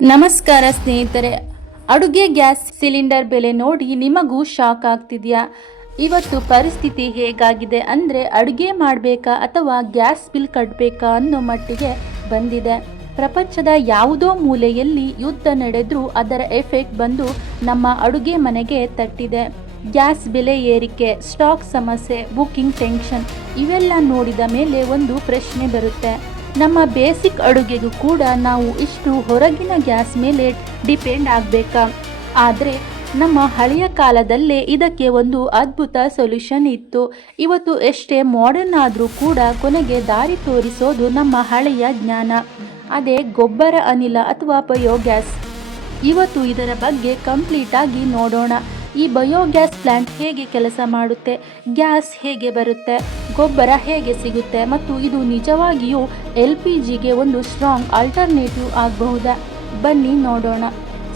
ನಮಸ್ಕಾರ ಸ್ನೇಹಿತರೆ. ಅಡುಗೆ ಗ್ಯಾಸ್ ಸಿಲಿಂಡರ್ ಬೆಲೆ ನೋಡಿ ನಿಮಗೂ ಶಾಕ್ ಆಗ್ತಿದೆಯಾ? ಇವತ್ತು ಪರಿಸ್ಥಿತಿ ಹೇಗಾಗಿದೆ ಅಂದರೆ ಅಡುಗೆ ಮಾಡಬೇಕಾ ಅಥವಾ ಗ್ಯಾಸ್ ಬಿಲ್ ಕಟ್ಟಬೇಕಾ ಅನ್ನೋ ಮಟ್ಟಿಗೆ ಬಂದಿದೆ. ಪ್ರಪಂಚದ ಯಾವುದೋ ಮೂಲೆಯಲ್ಲಿ ಯುದ್ಧ ನಡೆದ್ರೂ ಅದರ ಎಫೆಕ್ಟ್ ಬಂದು ನಮ್ಮ ಅಡುಗೆ ಮನೆಗೆ ತಟ್ಟಿದೆ. ಗ್ಯಾಸ್ ಬೆಲೆ ಏರಿಕೆ, ಸ್ಟಾಕ್ ಸಮಸ್ಯೆ, ಬುಕಿಂಗ್ ಟೆನ್ಷನ್ ಇವೆಲ್ಲ ನೋಡಿದ ಮೇಲೆ ಒಂದು ಪ್ರಶ್ನೆ ಬರುತ್ತೆ. ನಮ್ಮ ಬೇಸಿಕ್ ಅಡುಗೆಗೂ ಕೂಡ ನಾವು ಇಷ್ಟು ಹೊರಗಿನ ಗ್ಯಾಸ್ ಮೇಲೆ ಡಿಪೆಂಡ್ ಆಗಬೇಕಾ? ಆದರೆ ನಮ್ಮ ಹಳೆಯ ಕಾಲದಲ್ಲೇ ಇದಕ್ಕೆ ಒಂದು ಅದ್ಭುತ ಸೊಲ್ಯೂಷನ್ ಇತ್ತು. ಇವತ್ತು ಎಷ್ಟೇ ಮಾಡರ್ನ್ ಆದರೂ ಕೂಡ ಕೊನೆಗೆ ದಾರಿ ತೋರಿಸೋದು ನಮ್ಮ ಹಳೆಯ ಜ್ಞಾನ. ಅದೇ ಗೊಬ್ಬರ ಅನಿಲ ಅಥವಾ ಬಯೋಗ್ಯಾಸ್. ಇವತ್ತು ಇದರ ಬಗ್ಗೆ ಕಂಪ್ಲೀಟ್ ಆಗಿ ನೋಡೋಣ. ಈ ಬಯೋಗ್ಯಾಸ್ ಪ್ಲಾಂಟ್ ಹೇಗೆ ಕೆಲಸ ಮಾಡುತ್ತೆ, ಗ್ಯಾಸ್ ಹೇಗೆ ಬರುತ್ತೆ, ಗೊಬ್ಬರ ಹೇಗೆ ಸಿಗುತ್ತೆ ಮತ್ತು ಇದು ನಿಜವಾಗಿಯೂ LPGಗೆ ಒಂದು ಸ್ಟ್ರಾಂಗ್ ಆಲ್ಟರ್ನೇಟಿವ್ ಆಗಬಹುದಾ? ಬನ್ನಿ ನೋಡೋಣ.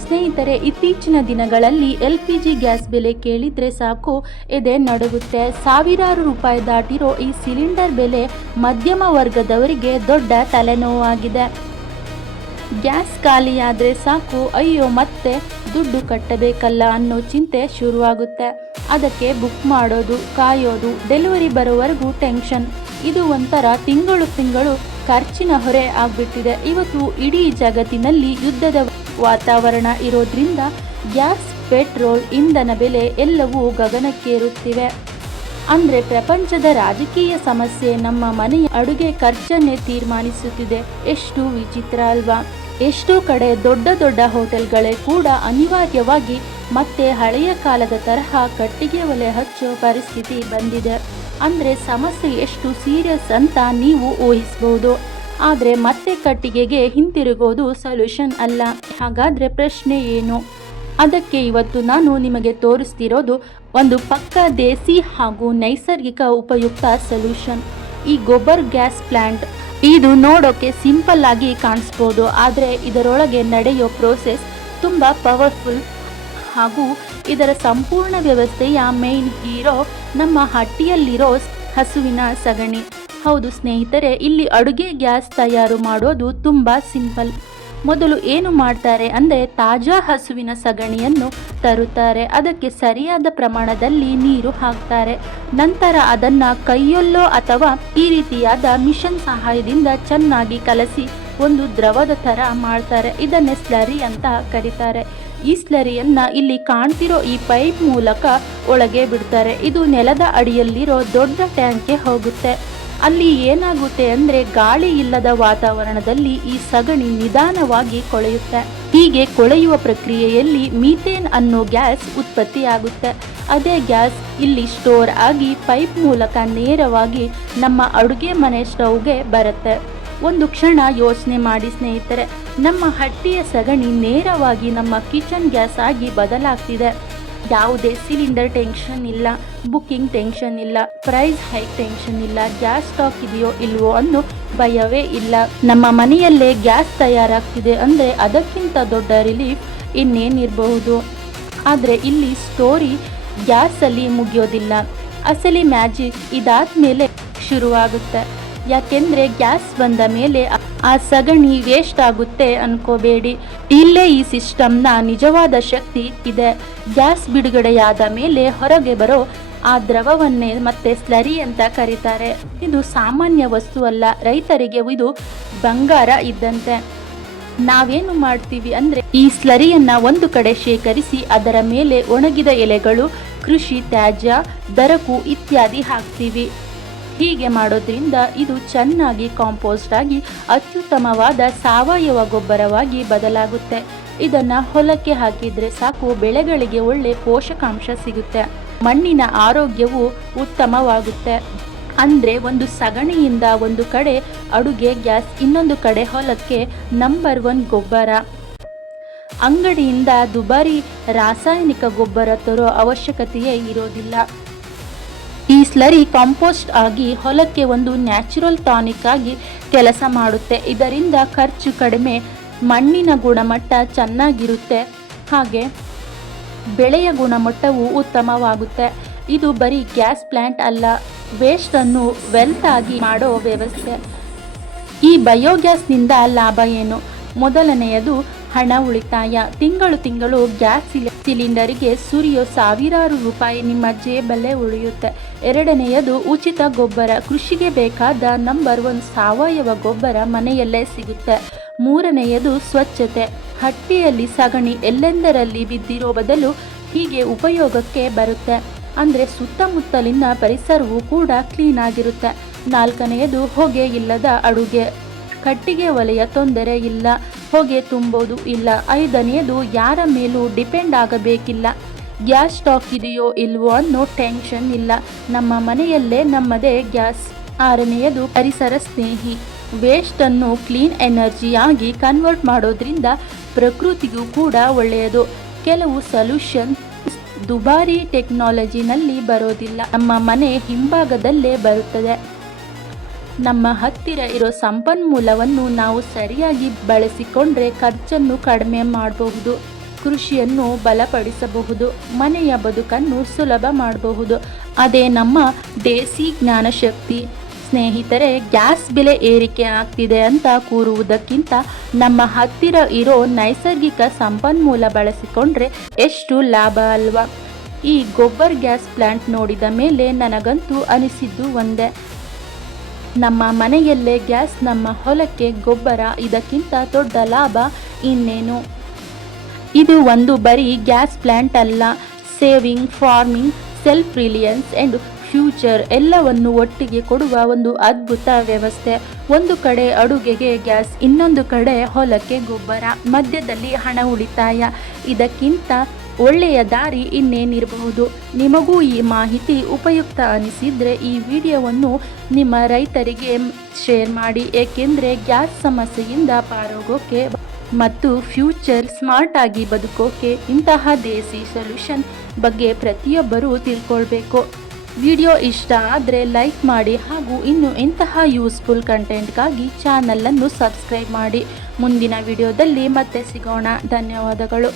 ಸ್ನೇಹಿತರೆ, ಇತ್ತೀಚಿನ ದಿನಗಳಲ್ಲಿ LPG ಗ್ಯಾಸ್ ಬೆಲೆ ಕೇಳಿದರೆ ಸಾಕು ಎದೆ ನಡುಗುತ್ತೆ. ಸಾವಿರಾರು ರೂಪಾಯಿ ದಾಟಿರೋ ಈ ಸಿಲಿಂಡರ್ ಬೆಲೆ ಮಧ್ಯಮ ವರ್ಗದವರಿಗೆ ದೊಡ್ಡ ತಲೆನೋವಾಗಿದೆ. ಗ್ಯಾಸ್ ಖಾಲಿಯಾದರೆ ಸಾಕು, ಅಯ್ಯೋ ಮತ್ತೆ ದುಡ್ಡು ಕಟ್ಟಬೇಕಲ್ಲ ಅನ್ನೋ ಚಿಂತೆ ಶುರುವಾಗುತ್ತೆ. ಅದಕ್ಕೆ ಬುಕ್ ಮಾಡೋದು, ಕಾಯೋದು, ಡೆಲಿವರಿ ಬರೋವರೆಗೂ ಟೆನ್ಷನ್. ಇದು ಒಂಥರ ತಿಂಗಳು ಖರ್ಚಿನ ಹೊರೆ ಆಗಿಬಿಟ್ಟಿದೆ. ಇವತ್ತು ಇಡೀ ಜಗತ್ತಿನಲ್ಲಿ ಯುದ್ಧದ ವಾತಾವರಣ ಇರೋದ್ರಿಂದ ಗ್ಯಾಸ್, ಪೆಟ್ರೋಲ್, ಇಂಧನ ಬೆಲೆ ಎಲ್ಲವೂ ಗಗನಕ್ಕೇರುತ್ತಿವೆ. ಅಂದರೆ ಪ್ರಪಂಚದ ರಾಜಕೀಯ ಸಮಸ್ಯೆ ನಮ್ಮ ಮನೆಯ ಅಡುಗೆ ಖರ್ಚನ್ನೇ ತೀರ್ಮಾನಿಸುತ್ತಿದೆ. ಎಷ್ಟು ವಿಚಿತ್ರ ಅಲ್ವಾ? ಎಷ್ಟೋ ಕಡೆ ದೊಡ್ಡ ದೊಡ್ಡ ಹೋಟೆಲ್ಗಳೇ ಕೂಡ ಅನಿವಾರ್ಯವಾಗಿ ಮತ್ತೆ ಹಳೆಯ ಕಾಲದ ತರಹ ಕಟ್ಟಿಗೆ ಒಲೆ ಹಚ್ಚೋ ಪರಿಸ್ಥಿತಿ ಬಂದಿದೆ. ಅಂದರೆ ಸಮಸ್ಯೆ ಎಷ್ಟು ಸೀರಿಯಸ್ ಅಂತ ನೀವು ಊಹಿಸಬಹುದು. ಆದರೆ ಮತ್ತೆ ಕಟ್ಟಿಗೆಗೆ ಹಿಂತಿರುಗೋದು ಸೊಲ್ಯೂಷನ್ ಅಲ್ಲ. ಹಾಗಾದರೆ ಪ್ರಶ್ನೆ ಏನು? ಅದಕ್ಕೆ ಇವತ್ತು ನಾನು ನಿಮಗೆ ತೋರಿಸ್ತಿರೋದು ಒಂದು ಪಕ್ಕಾ ದೇಸಿ ಹಾಗೂ ನೈಸರ್ಗಿಕ ಉಪಯುಕ್ತ ಸೊಲ್ಯೂಷನ್. ಈ ಗೊಬ್ಬರ್ ಗ್ಯಾಸ್ ಪ್ಲಾಂಟ್ ಇದು ನೋಡೋಕೆ ಸಿಂಪಲ್ ಆಗಿ ಕಾಣಿಸ್ಬೋದು, ಆದರೆ ಇದರೊಳಗೆ ನಡೆಯೋ ಪ್ರೋಸೆಸ್ ತುಂಬ ಪವರ್ಫುಲ್. ಹಾಗೂ ಇದರ ಸಂಪೂರ್ಣ ವ್ಯವಸ್ಥೆಯ ಮೇನ್ ಹೀರೋ ನಮ್ಮ ಹಟ್ಟಿಯಲ್ಲಿರೋ ಹಸುವಿನ ಸಗಣಿ. ಹೌದು ಸ್ನೇಹಿತರೆ, ಇಲ್ಲಿ ಅಡುಗೆ ಗ್ಯಾಸ್ ತಯಾರು ಮಾಡೋದು ತುಂಬ ಸಿಂಪಲ್. ಮೊದಲು ಏನು ಮಾಡ್ತಾರೆ ಅಂದರೆ ತಾಜಾ ಹಸುವಿನ ಸಗಣಿಯನ್ನು ತರುತ್ತಾರೆ. ಅದಕ್ಕೆ ಸರಿಯಾದ ಪ್ರಮಾಣದಲ್ಲಿ ನೀರು ಹಾಕ್ತಾರೆ. ನಂತರ ಅದನ್ನು ಕೈಯಲ್ಲೋ ಅಥವಾ ಈ ರೀತಿಯಾದ ಮಿಷನ್ ಸಹಾಯದಿಂದ ಚೆನ್ನಾಗಿ ಕಲಸಿ ಒಂದು ದ್ರವದ ಥರ ಮಾಡ್ತಾರೆ. ಇದನ್ನೇ ಸ್ಲರಿ ಅಂತ ಕರೀತಾರೆ. ಈ ಸ್ಲರಿಯನ್ನು ಇಲ್ಲಿ ಕಾಣ್ತಿರೋ ಈ ಪೈಪ್ ಮೂಲಕ ಒಳಗೆ ಬಿಡ್ತಾರೆ. ಇದು ನೆಲದ ಅಡಿಯಲ್ಲಿರೋ ದೊಡ್ಡ ಟ್ಯಾಂಕ್ಗೆ ಹೋಗುತ್ತೆ. ಅಲ್ಲಿ ಏನಾಗುತ್ತೆ ಅಂದರೆ ಗಾಳಿ ಇಲ್ಲದ ವಾತಾವರಣದಲ್ಲಿ ಈ ಸಗಣಿ ನಿಧಾನವಾಗಿ ಕೊಳೆಯುತ್ತೆ. ಹೀಗೆ ಕೊಳೆಯುವ ಪ್ರಕ್ರಿಯೆಯಲ್ಲಿ ಮೀಥೇನ್ ಅನ್ನೋ ಗ್ಯಾಸ್ ಉತ್ಪತ್ತಿಯಾಗುತ್ತೆ. ಅದೇ ಗ್ಯಾಸ್ ಇಲ್ಲಿ ಸ್ಟೋರ್ ಆಗಿ ಪೈಪ್ ಮೂಲಕ ನೇರವಾಗಿ ನಮ್ಮ ಅಡುಗೆ ಮನೆ ಸ್ಟವ್ಗೆ ಬರುತ್ತೆ. ಒಂದು ಕ್ಷಣ ಯೋಚನೆ ಮಾಡಿ ಸ್ನೇಹಿತರೆ, ನಮ್ಮ ಹಟ್ಟಿಯ ಸಗಣಿ ನೇರವಾಗಿ ನಮ್ಮ ಕಿಚನ್ ಗ್ಯಾಸ್ ಆಗಿ ಬದಲಾಗ್ತಿದೆ. ಯಾವುದೇ ಸಿಲಿಂಡರ್ ಟೆನ್ಷನ್ ಇಲ್ಲ, ಬುಕಿಂಗ್ ಟೆನ್ಷನ್ ಇಲ್ಲ, ಪ್ರೈಸ್ ಹೈಕ್ ಟೆನ್ಷನ್ ಇಲ್ಲ, ಗ್ಯಾಸ್ ಸ್ಟಾಕ್ ಇದೆಯೋ ಇಲ್ವೋ ಅನ್ನೋ ಭಯವೇ ಇಲ್ಲ. ನಮ್ಮ ಮನೆಯಲ್ಲೇ ಗ್ಯಾಸ್ ತಯಾರಾಗ್ತಿದೆ ಅಂದರೆ ಅದಕ್ಕಿಂತ ದೊಡ್ಡ ರಿಲೀಫ್ ಇನ್ನೇನಿರಬಹುದು. ಆದರೆ ಇಲ್ಲಿ ಸ್ಟೋರಿ ಗ್ಯಾಸಲ್ಲಿ ಮುಗಿಯೋದಿಲ್ಲ. ಅಸಲಿ ಮ್ಯಾಜಿಕ್ ಇದಾದ ಮೇಲೆ ಶುರುವಾಗುತ್ತೆ. ಯಾಕೆಂದರೆ ಗ್ಯಾಸ್ ಬಂದ ಮೇಲೆ ಆ ಸಗಣಿ ವೇಸ್ಟ್ ಆಗುತ್ತೆ ಅನ್ಕೋಬೇಡಿ. ಇಲ್ಲೇ ಈ ಸಿಸ್ಟಮ್ನ ನಿಜವಾದ ಶಕ್ತಿ ಇದೆ. ಗ್ಯಾಸ್ ಬಿಡುಗಡೆಯಾದ ಮೇಲೆ ಹೊರಗೆ ಬರೋ ಆ ದ್ರವವನ್ನೇ ಮತ್ತೆ ಸ್ಲರಿ ಅಂತ ಕರೀತಾರೆ. ಇದು ಸಾಮಾನ್ಯ ವಸ್ತು ಅಲ್ಲ, ರೈತರಿಗೆ ಇದು ಬಂಗಾರ ಇದ್ದಂತೆ. ನಾವೇನು ಮಾಡ್ತೀವಿ ಅಂದರೆ ಈ ಸ್ಲರಿಯನ್ನು ಒಂದು ಕಡೆ ಶೇಖರಿಸಿ ಅದರ ಮೇಲೆ ಒಣಗಿದ ಎಲೆಗಳು, ಕೃಷಿ ತ್ಯಾಜ್ಯ, ದರಕು ಇತ್ಯಾದಿ ಹಾಕ್ತೀವಿ. ಹೀಗೆ ಮಾಡೋದ್ರಿಂದ ಇದು ಚೆನ್ನಾಗಿ ಕಾಂಪೋಸ್ಟ್ ಆಗಿ ಅತ್ಯುತ್ತಮವಾದ ಸಾವಯವ ಗೊಬ್ಬರವಾಗಿ ಬದಲಾಗುತ್ತೆ. ಇದನ್ನು ಹೊಲಕ್ಕೆ ಹಾಕಿದರೆ ಸಾಕು, ಬೆಳೆಗಳಿಗೆ ಒಳ್ಳೆ ಪೋಷಕಾಂಶ ಸಿಗುತ್ತೆ, ಮಣ್ಣಿನ ಆರೋಗ್ಯವು ಉತ್ತಮವಾಗುತ್ತೆ. ಅಂದರೆ ಒಂದು ಸಗಣಿಯಿಂದ ಒಂದು ಕಡೆ ಅಡುಗೆ ಗ್ಯಾಸ್, ಇನ್ನೊಂದು ಕಡೆ ಹೊಲಕ್ಕೆ ನಂಬರ್ 1 ಗೊಬ್ಬರ. ಅಂಗಡಿಯಿಂದ ದುಬಾರಿ ರಾಸಾಯನಿಕ ಗೊಬ್ಬರ ತರೋ ಅವಶ್ಯಕತೆಯೇ ಇರೋದಿಲ್ಲ. ಈ ಸ್ಲರಿ ಕಾಂಪೋಸ್ಟ್ ಆಗಿ ಹೊಲಕ್ಕೆ ಒಂದು ನ್ಯಾಚುರಲ್ ಟಾನಿಕ್ ಆಗಿ ಕೆಲಸ ಮಾಡುತ್ತೆ. ಇದರಿಂದ ಖರ್ಚು ಕಡಿಮೆ, ಮಣ್ಣಿನ ಗುಣಮಟ್ಟ ಚೆನ್ನಾಗಿರುತ್ತೆ, ಹಾಗೆ ಬೆಳೆಯ ಗುಣಮಟ್ಟವೂ ಉತ್ತಮವಾಗುತ್ತೆ. ಇದು ಬರೀ ಗ್ಯಾಸ್ ಪ್ಲಾಂಟ್ ಅಲ್ಲ, ವೇಸ್ಟನ್ನು ವೆಲ್ತ್ ಆಗಿ ಮಾಡೋ ವ್ಯವಸ್ಥೆ. ಈ ಬಯೋಗ್ಯಾಸ್ನಿಂದ ಲಾಭ ಏನು? ಮೊದಲನೆಯದು ಹಣ ಉಳಿತಾಯ. ತಿಂಗಳು ಗ್ಯಾಸ್ ಸಿಲಿಂಡರ್ಗೆ ಸುರಿಯೋ ಸಾವಿರಾರು ರೂಪಾಯಿ ನಿಮ್ಮ ಜೇಬಲ್ಲೇ ಉಳಿಯುತ್ತೆ. ಎರಡನೆಯದು ಉಚಿತ ಗೊಬ್ಬರ. ಕೃಷಿಗೆ ಬೇಕಾದ ನಂಬರ್ 1 ಸಾವಯವ ಗೊಬ್ಬರ ಮನೆಯಲ್ಲೇ ಸಿಗುತ್ತೆ. ಮೂರನೆಯದು ಸ್ವಚ್ಛತೆ. ಹಟ್ಟಿಯಲ್ಲಿ ಸಗಣಿ ಎಲ್ಲೆಂದರಲ್ಲಿ ಬಿದ್ದಿರೋ ಬದಲು ಹೀಗೆ ಉಪಯೋಗಕ್ಕೆ ಬರುತ್ತೆ. ಅಂದರೆ ಸುತ್ತಮುತ್ತಲಿನ ಪರಿಸರವೂ ಕೂಡ ಕ್ಲೀನ್ ಆಗಿರುತ್ತೆ. ನಾಲ್ಕನೆಯದು ಹೊಗೆ ಇಲ್ಲದ ಅಡುಗೆ. ಕಟ್ಟಿಗೆ ಒಲೆಯ ತೊಂದರೆ ಇಲ್ಲ, ಹೊಗೆ ತುಂಬೋದು ಇಲ್ಲ. ಐದನೆಯದು ಯಾರ ಮೇಲೂ ಡಿಪೆಂಡ್ ಆಗಬೇಕಿಲ್ಲ. ಗ್ಯಾಸ್ ಸ್ಟಾಕ್ ಇದೆಯೋ ಇಲ್ವೋ ಅನ್ನೋ ಟೆನ್ಷನ್ ಇಲ್ಲ, ನಮ್ಮ ಮನೆಯಲ್ಲೇ ನಮ್ಮದೇ ಗ್ಯಾಸ್. ಆರನೆಯದು ಪರಿಸರ ಸ್ನೇಹಿ. ವೇಸ್ಟನ್ನು ಕ್ಲೀನ್ ಎನರ್ಜಿಯಾಗಿ ಕನ್ವರ್ಟ್ ಮಾಡೋದ್ರಿಂದ ಪ್ರಕೃತಿಗೂ ಕೂಡ ಒಳ್ಳೆಯದು. ಕೆಲವು ಸೊಲ್ಯೂಷನ್ ದುಬಾರಿ ಟೆಕ್ನಾಲಜಿನಲ್ಲಿ ಬರೋದಿಲ್ಲ, ನಮ್ಮ ಮನೆ ಹಿಂಭಾಗದಲ್ಲೇ ಬರುತ್ತದೆ. ನಮ್ಮ ಹತ್ತಿರ ಇರೋ ಸಂಪನ್ಮೂಲವನ್ನು ನಾವು ಸರಿಯಾಗಿ ಬಳಸಿಕೊಂಡ್ರೆ ಖರ್ಚನ್ನು ಕಡಿಮೆ ಮಾಡಬಹುದು, ಕೃಷಿಯನ್ನು ಬಲಪಡಿಸಬಹುದು, ಮನೆಯ ಬದುಕನ್ನು ಸುಲಭ ಮಾಡಬಹುದು. ಅದೇ ನಮ್ಮ ದೇಸಿ ಜ್ಞಾನಶಕ್ತಿ. ಸ್ನೇಹಿತರೆ, ಗ್ಯಾಸ್ ಬೆಲೆ ಏರಿಕೆ ಆಗ್ತಿದೆ ಅಂತ ಕೂರುವುದಕ್ಕಿಂತ ನಮ್ಮ ಹತ್ತಿರ ಇರೋ ನೈಸರ್ಗಿಕ ಸಂಪನ್ಮೂಲ ಬಳಸಿಕೊಂಡ್ರೆ ಎಷ್ಟು ಲಾಭ ಅಲ್ವಾ. ಈ ಗೊಬ್ಬರ್ ಗ್ಯಾಸ್ ಪ್ಲಾಂಟ್ ನೋಡಿದ ಮೇಲೆ ನನಗಂತೂ ಅನಿಸಿದ್ದು ಒಂದೇ, ನಮ್ಮ ಮನೆಯಲ್ಲೇ ಗ್ಯಾಸ್, ನಮ್ಮ ಹೊಲಕ್ಕೆ ಗೊಬ್ಬರ, ಇದಕ್ಕಿಂತ ದೊಡ್ಡ ಲಾಭ ಇನ್ನೇನು. ಇದು ಒಂದು ಬರೀ ಗ್ಯಾಸ್ ಪ್ಲಾಂಟ್ ಅಲ್ಲ, saving, farming, self reliance and future ಎಲ್ಲವನ್ನು ಒಟ್ಟಿಗೆ ಕೊಡುವ ಒಂದು ಅದ್ಭುತ ವ್ಯವಸ್ಥೆ. ಒಂದು ಕಡೆ ಅಡುಗೆಗೆ ಗ್ಯಾಸ್, ಇನ್ನೊಂದು ಕಡೆ ಹೊಲಕ್ಕೆ ಗೊಬ್ಬರ, ಮಧ್ಯದಲ್ಲಿ ಹಣ ಉಳಿತಾಯ. ಇದಕ್ಕಿಂತ ಒಳ್ಳೆಯ ದಾರಿ ಇನ್ನೇನಿರಬಹುದು. ನಿಮಗೂ ಈ ಮಾಹಿತಿ ಉಪಯುಕ್ತ ಅನಿಸಿದರೆ ಈ ವಿಡಿಯೋವನ್ನು ನಿಮ್ಮ ರೈತರಿಗೆ ಶೇರ್ ಮಾಡಿ, ಏಕೆಂದರೆ ಗ್ಯಾಸ್ ಸಮಸ್ಯೆಯಿಂದ ಪಾರೋಗೋಕೆ ಮತ್ತು ಫ್ಯೂಚರ್ ಸ್ಮಾರ್ಟ್ ಆಗಿ ಬದುಕೋಕೆ ಇಂತಹ ದೇಸಿ ಸೊಲ್ಯೂಷನ್ ಬಗ್ಗೆ ಪ್ರತಿಯೊಬ್ಬರೂ ತಿಳ್ಕೊಳ್ಬೇಕು. ವಿಡಿಯೋ ಇಷ್ಟ ಆದರೆ ಲೈಕ್ ಮಾಡಿ ಹಾಗೂ ಇನ್ನು ಇಂತಹ ಯೂಸ್ಫುಲ್ ಕಂಟೆಂಟ್ಗಾಗಿ ಚಾನಲನ್ನು ಸಬ್ಸ್ಕ್ರೈಬ್ ಮಾಡಿ. ಮುಂದಿನ ವಿಡಿಯೋದಲ್ಲಿ ಮತ್ತೆ ಸಿಗೋಣ. ಧನ್ಯವಾದಗಳು.